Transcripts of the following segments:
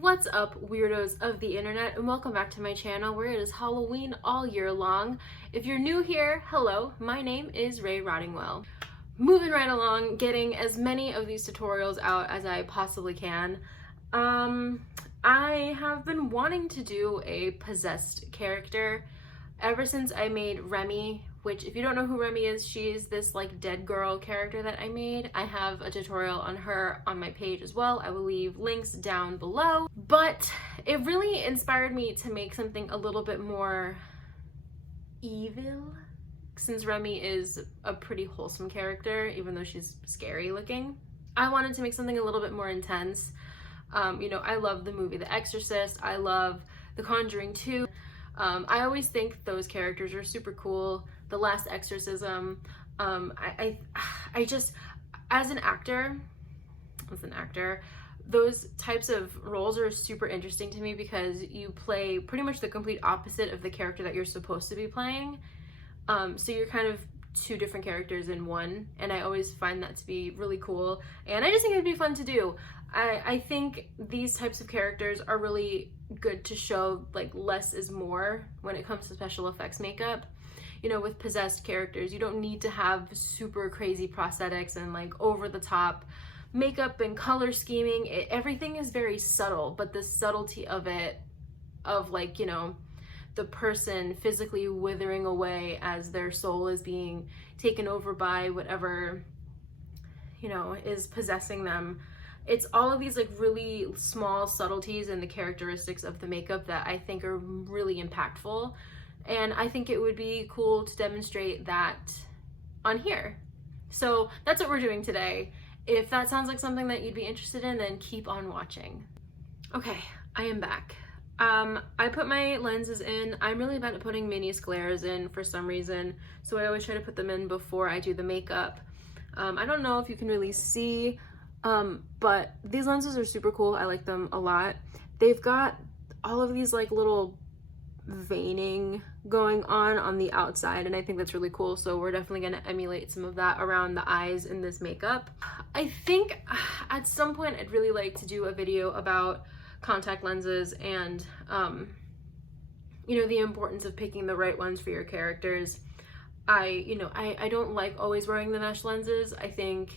What's up, weirdos of the internet, and welcome back to my channel where it is Halloween all year long. If you're new here, hello, my name is Ray Rottingwell. Moving right along, getting as many of these tutorials out as I possibly can. I have been wanting to do a possessed character ever since I made Remy, which if you don't know who Remy is, she's this like dead girl character that I made. I have a tutorial on her on my page as well. I will leave links down below. But it really inspired me to make something a little bit more evil, since Remy is a pretty wholesome character, even though she's scary looking. I wanted to make something a little bit more intense. I love the movie The Exorcist. I love The Conjuring 2. I always think those characters are super cool. The Last Exorcism. I just, as an actor, those types of roles are super interesting to me because you play pretty much the complete opposite of the character that you're supposed to be playing. So you're kind of two different characters in one, and I always find that to be really cool, and I just think it'd be fun to do. I think these types of characters are really good to show like less is more when it comes to special effects makeup. You know, with possessed characters, you don't need to have super crazy prosthetics and like over the top makeup and color scheming. Everything is very subtle, but the subtlety of it, of like, the person physically withering away as their soul is being taken over by whatever, is possessing them. It's all of these like really small subtleties and the characteristics of the makeup that I think are really impactful. And I think it would be cool to demonstrate that on here. So that's what we're doing today. If that sounds like something that you'd be interested in, then keep on watching. Okay, I am back. I put my lenses in. I'm really bad at putting mini scleras in for some reason, so I always try to put them in before I do the makeup. I don't know if you can really see, but these lenses are super cool. I like them a lot. They've got all of these like little veining going on the outside, and I think that's really cool, so we're definitely going to emulate some of that around the eyes in this makeup. I think at some point I'd really like to do a video about contact lenses and the importance of picking the right ones for your characters. I don't like always wearing the mesh lenses. I think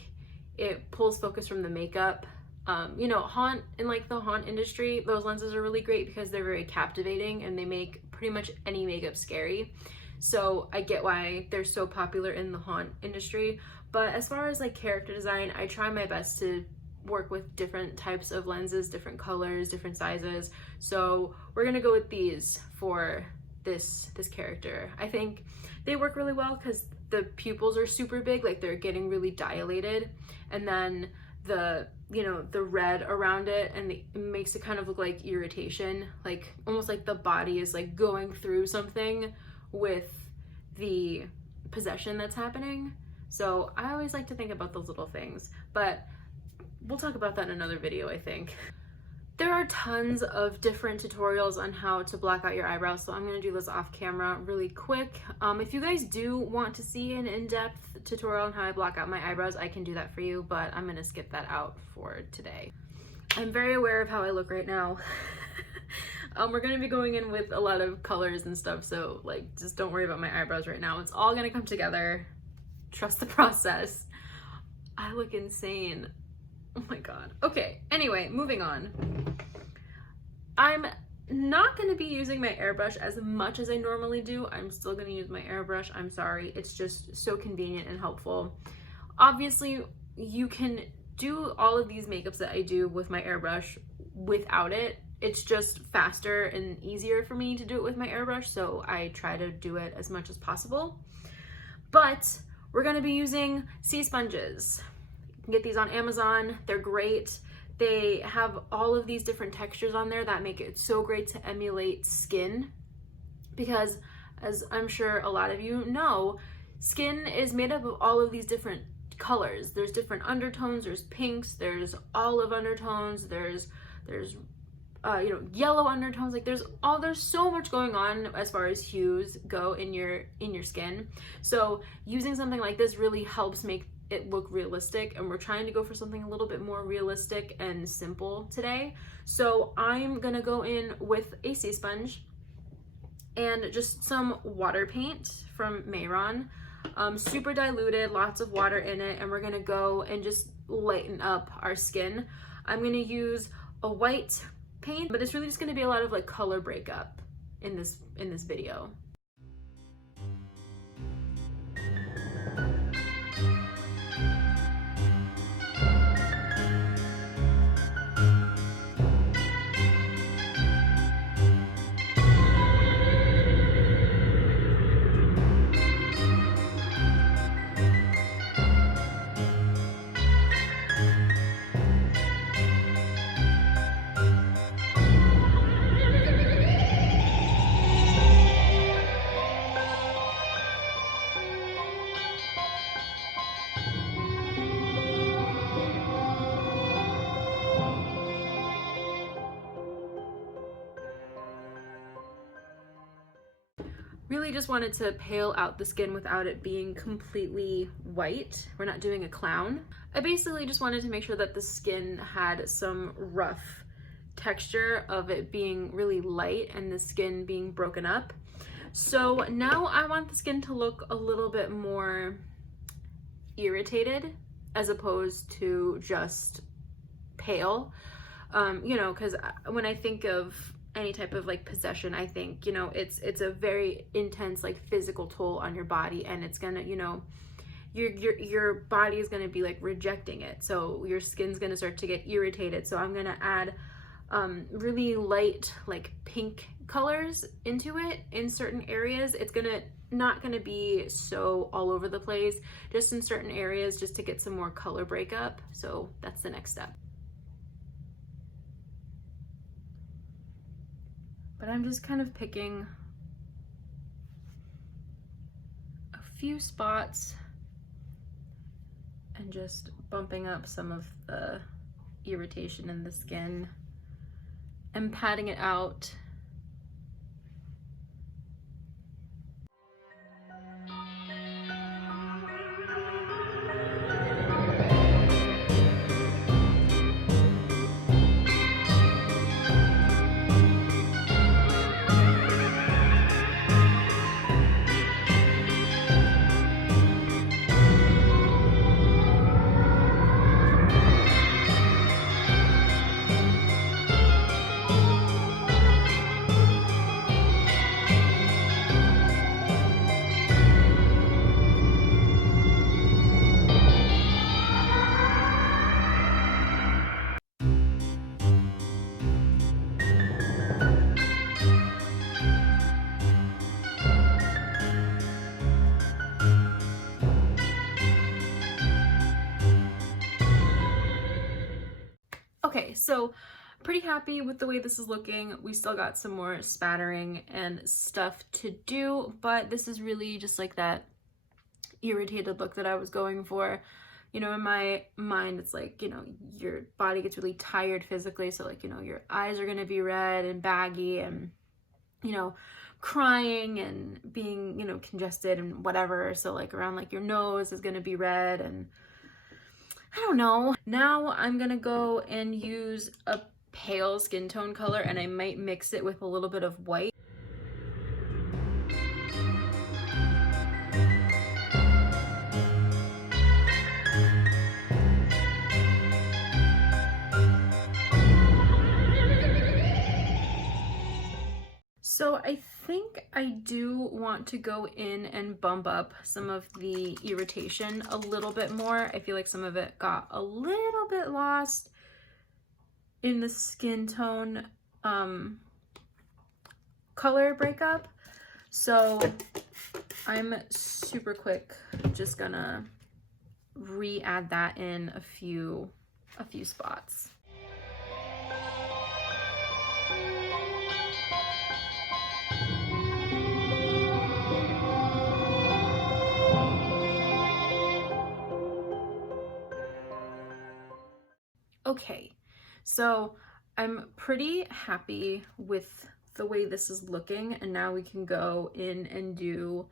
it pulls focus from the makeup. Haunt, in like the haunt industry, those lenses are really great because they're very captivating and they make pretty much any makeup scary. So I get why they're so popular in the haunt industry. But as far as like character design, I try my best to work with different types of lenses, different colors, different sizes. So we're gonna go with these for this character. I think they work really well because the pupils are super big, like they're getting really dilated, and then the red around it, and it makes it kind of look like irritation, like almost like the body is like going through something with the possession that's happening. So I always like to think about those little things, but we'll talk about that in another video, I think. There are tons of different tutorials on how to black out your eyebrows, so I'm going to do this off camera really quick. If you guys do want to see an in-depth tutorial on how I block out my eyebrows, I can do that for you, but I'm going to skip that out for today. I'm very aware of how I look right now. We're going to be going in with a lot of colors and stuff, so like just don't worry about my eyebrows right now. It's all going to come together. Trust the process. I look insane. Oh my god. Okay, anyway, moving on. I'm not going to be using my airbrush as much as I normally do. I'm still going to use my airbrush. I'm sorry. It's just so convenient and helpful. Obviously, you can do all of these makeups that I do with my airbrush without it. It's just faster and easier for me to do it with my airbrush, so I try to do it as much as possible. But we're going to be using sea sponges. You can get these on Amazon. They're great. They have all of these different textures on there that make it so great to emulate skin, because as I'm sure a lot of you know, skin is made up of all of these different colors. There's different undertones, there's pinks, there's olive undertones, there's yellow undertones. Like there's so much going on as far as hues go in your skin. So using something like this really helps make it look realistic, and we're trying to go for something a little bit more realistic and simple today. So I'm gonna go in with a sea sponge and just some water paint from Mayron, super diluted, lots of water in it, and we're gonna go and just lighten up our skin. I'm gonna use a white paint, but it's really just gonna be a lot of like color breakup in this video. Really just wanted to pale out the skin without it being completely white. We're not doing a clown. I basically just wanted to make sure that the skin had some rough texture of it being really light and the skin being broken up. So now I want the skin to look a little bit more irritated as opposed to just pale. You know, because when I think of any type of like possession, I think, you know, it's a very intense like physical toll on your body, and it's gonna, you know, your body is gonna be like rejecting it, so your skin's gonna start to get irritated. So I'm gonna add really light like pink colors into it in certain areas. It's not gonna be so all over the place, just in certain areas, just to get some more color breakup. So that's the next step. But I'm just kind of picking a few spots and just bumping up some of the irritation in the skin and patting it out. Okay, so pretty happy with the way this is looking. We still got some more spattering and stuff to do, but this is really just like that irritated look that I was going for. You know, in my mind, it's like, you know, your body gets really tired physically, so like, you know, your eyes are gonna be red and baggy and, you know, crying and being, you know, congested and whatever. So like around like your nose is gonna be red, and I don't know. Now I'm gonna go and use a pale skin tone color, and I might mix it with a little bit of white. So I think I do want to go in and bump up some of the irritation a little bit more. I feel like some of it got a little bit lost in the skin tone color breakup. So I'm super quick just gonna re-add that in a few spots. Okay, so I'm pretty happy with the way this is looking, and now we can go in and do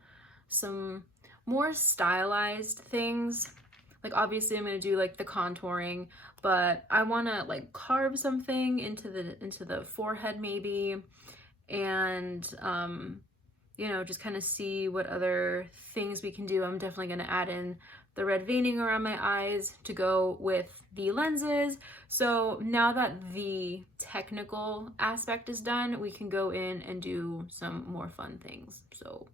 some more stylized things. Like obviously I'm gonna do like the contouring, but I wanna like carve something into the forehead maybe, and you know, just kind of see what other things we can do. I'm definitely going to add in the red veining around my eyes to go with the lenses. So now that the technical aspect is done, we can go in and do some more fun things. So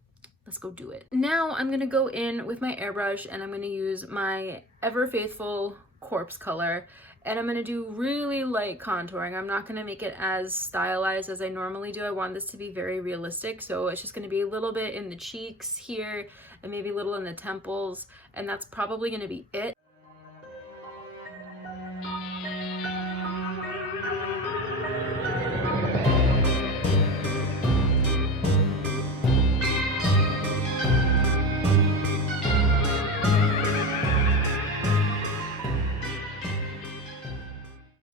let's go do it. Now I'm going to go in with my airbrush and I'm going to use my ever faithful corpse color. And I'm going to do really light contouring. I'm not going to make it as stylized as I normally do. I want this to be very realistic. So it's just going to be a little bit in the cheeks here and maybe a little in the temples. And that's probably going to be it.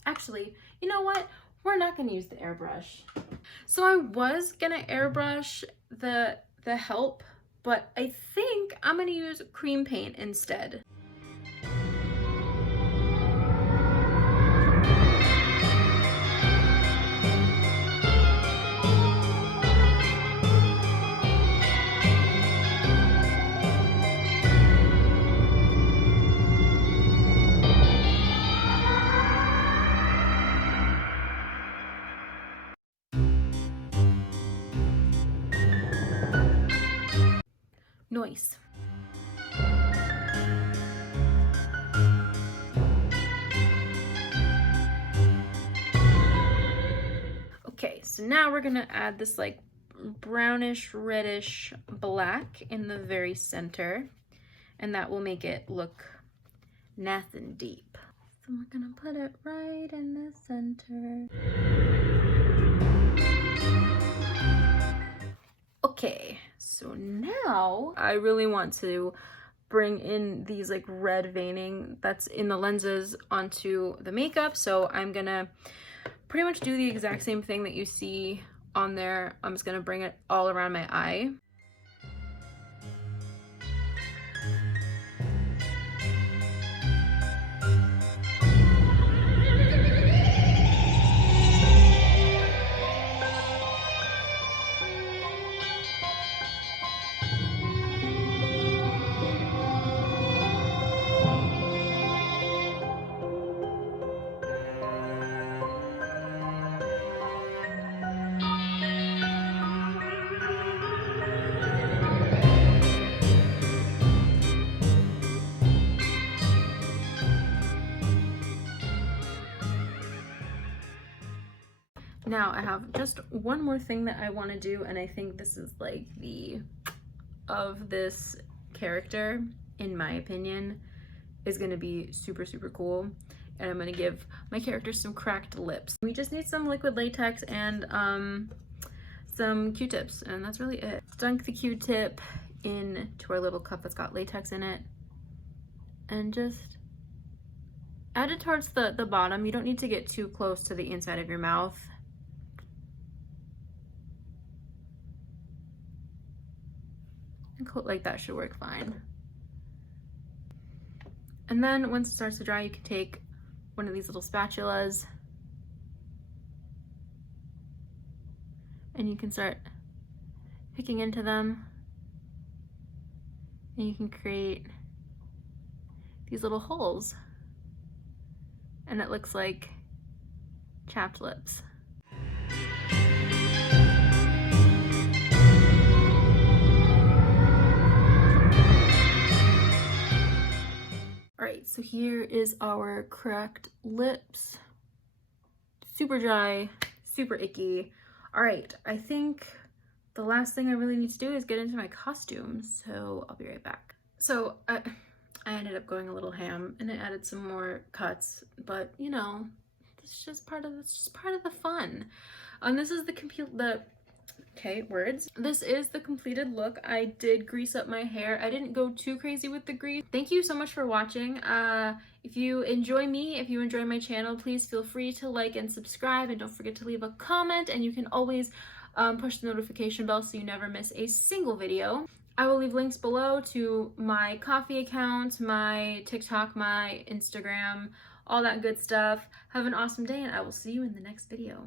Actually, you know what? We're not going to use the airbrush. So I was going to airbrush the help, but I think I'm going to use cream paint instead. Noise. Okay, so now we're gonna add this like brownish reddish black in the very center, and that will make it look nice and deep. So we're gonna put it right in the center. Okay, so now I really want to bring in these like red veining that's in the lenses onto the makeup. So I'm gonna pretty much do the exact same thing that you see on there. I'm just gonna bring it all around my eye. Now I have just one more thing that I want to do, and I think this is like the of this character, in my opinion, is going to be super cool. And I'm going to give my character some cracked lips. We just need some liquid latex and some Q-tips, and that's really it. Dunk the Q-tip into our little cup that's got latex in it, and just add it towards the bottom. You don't need to get too close to the inside of your mouth. Like that should work fine. And then once it starts to dry, you can take one of these little spatulas and you can start picking into them, and you can create these little holes, and it looks like chapped lips. Alright, so here is our cracked lips. Super dry, super icky. Alright, I think the last thing I really need to do is get into my costume, so I'll be right back. So I ended up going a little ham and I added some more cuts, but you know, it's just part of the fun. This is This is the completed look. I did grease up my hair. I didn't go too crazy with the grease. Thank you so much for watching. If you enjoy me, if you enjoy my channel, please feel free to like and subscribe, and don't forget to leave a comment, and you can always push the notification bell so you never miss a single video. I will leave links below to my Coffee account, my TikTok, my Instagram, all that good stuff. Have an awesome day, and I will see you in the next video.